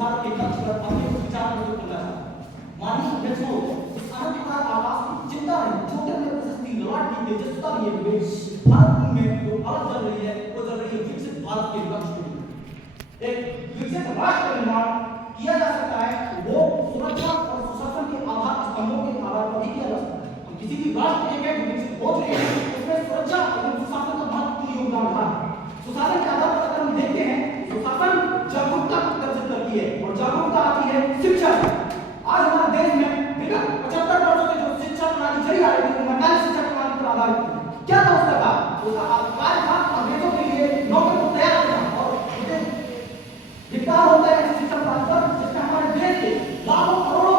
भारत के लक्ष्य पर अपने विचार प्रस्तुत करना चाहता हूं। माननीय अध्यक्ष महोदय, इस आनंद कुमार आवास की चिंता है, छोटे में प्रशस्ति लॉर्ड की तेजस्विता लिए हुए भारत में जो आवाज चल रही है वो चल रही है विकसित भारत के लक्ष्य के लिए। एक विकसित राष्ट्र का निर्माण किया जा सकता है वो सुरक्षा और सुशासन के आधार स्तंभों के आधार पर ही किया जा सकता है। हम किसी भी राष्ट्र के लिए विकसित हो चुके हैं उसमें सुरक्षा एवं सुशासन का महत्वपूर्ण योगदान रहा है। सुशासन के आधार पर अगर हम देखते हैं सुशासन जागरूकता विकसित करती है और जागरूकता आती है शिक्षा से। आज हमारे देश में विगत 75 वर्षों से जो शिक्षा प्रणाली चली आ रही थी वो मैदानी शिक्षा प्रणाली पर आधारित थी। क्या था उसका काम? उसका कार्य था अंग्रेजों के लिए नौकरी को तैयार करना और विकास होता है ऐसी शिक्षा प्रणाली पर जिसमें हमारे देश के लाखों करोड़ों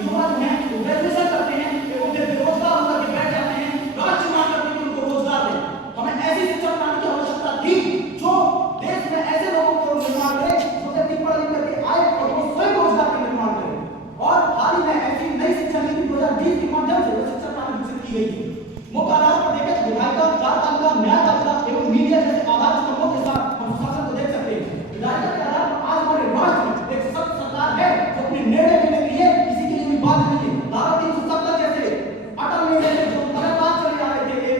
युवा जो हैं वो ग्रेजुएशन करते हैं एवं बेरोजगार होकर के बैठ जाते हैं। राष्ट्र मांग करते हैं उनको रोजगार दे। हमें ऐसी शिक्षा प्रणाली की आवश्यकता थी जो देश में ऐसे लोगों को निर्माण करे जो व्यक्ति पढ़ लिख करके आए और वो स्वयं रोजगार का निर्माण करे। और हाल ही में ऐसी नई शिक्षा नीति 2020 के माध्यम से शिक्षा प्रणाली विकसित की गई थी। मुख्य आधार पर देखें तो विधायिका, कार्यपालिका, न्यायपालिका एवं मीडिया जैसे आधार स्तंभों के साथ हम सुशासन को देख सकते हैं। विधायिका के आधार पर आज हमारे राष्ट्र में एक सशक्त सरकार है जो अपने निर्णय लेने के लिए किसी के लिए भी बात नहीं है। धारा 370 जैसे अटल निर्णय जो लगातार चले आ रहे थे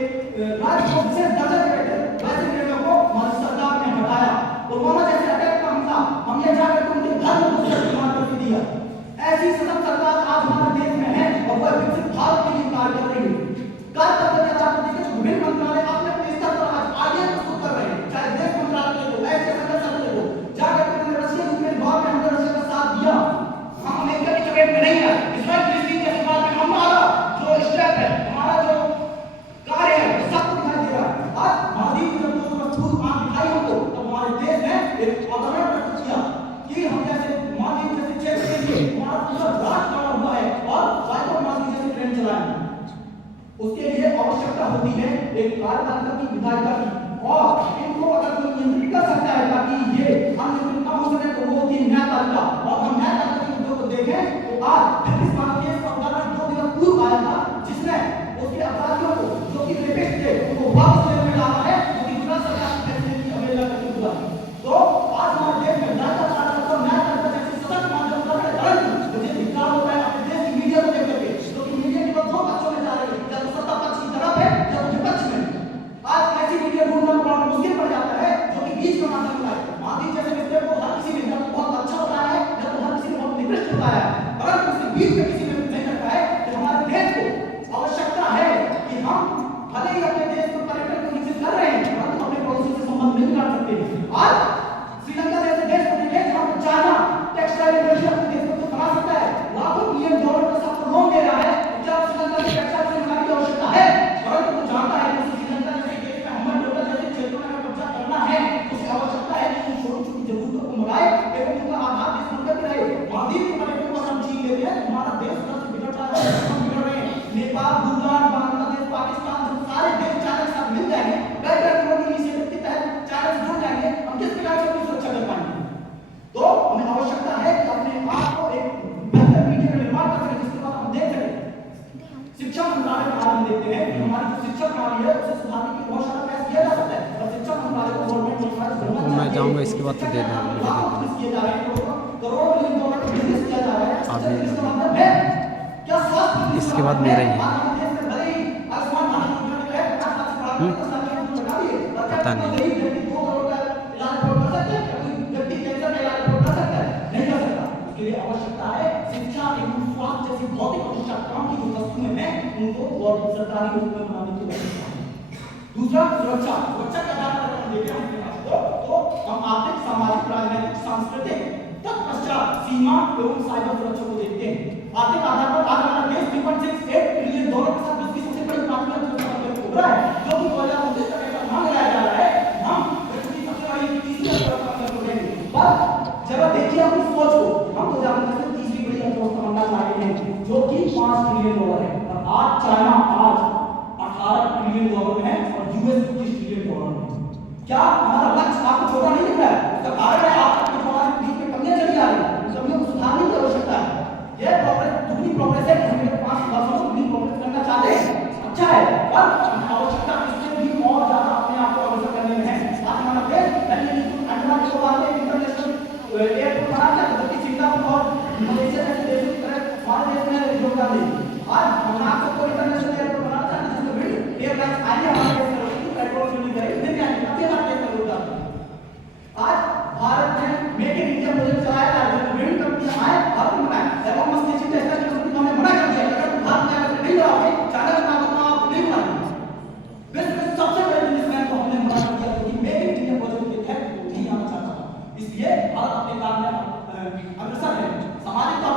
राज्य को विशेष दर्जा दे रहे थे वैसे निर्णयों को हमारी सरकार ने हटाया। पुलवामा जैसे अटैक का हमला हमने जाकर उनके घर में घुसकर निर्माण कर दिया। ऐसी सशक्त सरकार आज हमारे देश में है और वह विकसित भारत के लिए कार्य कर रही है। कार्यपालिका के आधार पर देखें तो विभिन्न मंत्रालय अपने अपने स्तर पर आज आगे प्रस्तुत कर रहे हैं, चाहे देश मंत्रालय को ऐसे संगठन को जाकर उन्होंने रशिया यूक्रेन वॉर में हमने रशिया का साथ दिया। हम अमेरिका की चपेट में नहीं है। इसराइल फिलिस्तीन जैसे बात में हमारा जो स्टेप है, हमारा जो कार्य है वो सब दिखाई दे रहा है। आज महादीप जब 200 वर्ष पूर्व आंख दिखाई हमको तब हमारे देश ने एक आंदोलन प्रकट किया कि हम जैसे महादीप जैसे क्षेत्र के लिए हमारा पूरा राष्ट्र बना हुआ है और साइबर महादीप जैसे ट्रेन चलाएंगे। उसके लिए आवश्यकता होती है एक कार्यपालिका की, विधायिका की और इनको अगर कोई नियंत्रित कर सकता है ताकि ये अनियंत्रित ना हो सके तो वो होती है न्यायपालिका। और हम न्यायपालिका के मुद्दों को देखें तो आज हिंदुस्तान केस का उदाहरण 2 दिन पूर्व आया था जिसने उसके अपराधियों को जो कि रेपिस्ट थे उनको वापस लेने में डाला है जो कि गुजरात सरकार के फैसले की अवहेलना करके हुआ। तो आज हमारे देश में न्यायपालिका जैसे सशक्त माध्यम का मुझे धिक्कार होता है अपने देश की मीडिया को देख करके क्योंकि मीडिया के दो पक्षों में जा रहे हैं, या तो सत्ता पक्ष की तरफ है या विपक्ष में। आज ऐसी मीडिया ढूंढना बड़ा मुश्किल पड़ जाता है जो कि बीच का माध्यम होता है। महादीप जैसे विषय को हर किसी ने या तो बहुत अच्छा बताया है या तो हर किसी ने बहुत निकृष्ट बताया है, परंतु उसके बीच में किसी ने नहीं रखा है कि हमारे देश को आवश्यकता है कि हम भले ही अपने देश में पर्यटन को विकसित कर रहे हैं परंतु अपने पड़ोसी से संबंध नहीं काट सकते। आज श्रीलंका जैसे देश को देखें जहां पर चाइना टेक्सटाइल इंडस्ट्री अपने देश को बना सकता है, लाखों मिलियन डॉलर का सबको लोन दे रहा है। क्या श्रीलंका की टेक्सटाइल से बनाने की आवश्यकता है? परंतु वो जानता है कि श्रीलंका जैसे देश में हमर डॉलर जैसे क्षेत्रों में कब्जा करना है उसे आवश्यकता है कि छोटी छोटी जरूरतों को मंगाए एवं उनका आधार देश बनकर के रहे। महादीप के पर्यटन को हम छीन लेते हैं हमारा देश बिगड़ रहा है, हम बिगड़ रहे हैं। नेपाल, भूटान, बांग्लादेश, पाकिस्तान जब सारे देश चाइना के साथ मिल जाएंगे, बेल्ट एंड रोड इनिशिएटिव के तहत चाइना से जुड़ जाएंगे, हम किस प्रकार से अपनी सुरक्षा कर पाएंगे? तो हमें आवश्यकता है कि अपने आप को एक बेहतर मीडिया का निर्माण कर सकें जिसके बाद हम देख सकें। शिक्षा मंत्रालय का हम देखते हैं कि हमारी जो शिक्षा प्रणाली है उसे सुधारने की बहुत सारा प्रयास किया जा सकता है और शिक्षा मंत्रालय को गवर्नमेंट मैं जाऊंगा इसके बाद तो दे देना किए जा रहे हैं, करोड़ों मिलियन डॉलर का बिजनेस किया जा रहा है। इसका मतलब है क्या स्वास्थ्य इसके बाद मेरा ही है, पता नहीं। आवश्यकता है शिक्षा एवं स्वास्थ्य जैसी भौतिक आवश्यकताओं की जो वस्तुएं हैं उनको सरकारी रूप में बनाने की आवश्यकता है। दूसरा सुरक्षा के आधार पर हम देखें तो हम आर्थिक, सामाजिक, राजनीतिक, सांस्कृतिक तत्पश्चात सीमा एवं साइबर सुरक्षा को देखते हैं। आर्थिक आधार पर आज हमारा देश 3.68 ट्रिलियन डॉलर के साथ विश्व की सबसे बड़ी इकोनॉमी उभरा है जो कि 2029 तक ऐसा मान लगाया जा रहा है हम विश्व की सबसे बड़ी तीसरी अर्थव्यवस्था बन जाएंगे। पर जब देखिए अपनी सोच को हम 2029 में तीसरी बड़ी अर्थव्यवस्था बनना चाहते हैं जो कि 5 ट्रिलियन डॉलर है और आज चाइना आज 18 ट्रिलियन डॉलर है और यूएस 25 ट्रिलियन डॉलर है। क्या हमारा लक्ष्य आपको छोटा नहीं दिख रहा है? उसका कारण है आपके हमारे बीच में कमियां चली आ रही है, कमियों को सुधारने की आवश्यकता है। ये प्रोग्रेस दुगनी प्रोग्रेस है, हम 5 वर्षों में दुगनी प्रोग्रेस करना चाहते हैं, अच्छा है, पर आवश्यकता इससे भी और ज्यादा अपने आप को अग्रसर करने में है। आज हमारा देश इंटरनेशनल एयरपोर्ट बना दिया और मलेशिया जैसे देशों की तरह हमारे देश में योगदान दें। आज हम आपको इंटरनेशनल एयरपोर्ट बनाना चाहते हैं जिसमें भीड़ एयरलाइंस आएंगे हमारे देश में पेट्रोल फ्यूल करें इतने भी आएंगे अपने भारत देश में योगदान दें। आज भारत में मेक इन इंडिया प्रोजेक्ट चलाया जा रहा है, विभिन्न कंपनियां आए भारत में बनाए, एवं मस्ती चिंता ऐसा कंपनी ने मना कर दिया अगर तुम भारत में आकर नहीं बनाओगे चाइना का नाम आप नहीं बनाएंगे। विश्व में सबसे बड़े बिजनेसमैन को हमने मना कर दिया क्योंकि मेक इन इंडिया प्रोजेक्ट के तहत वो नहीं आना चाहता, इसलिए भारत अपने काम में अग्रसर है। सामाजिक तौर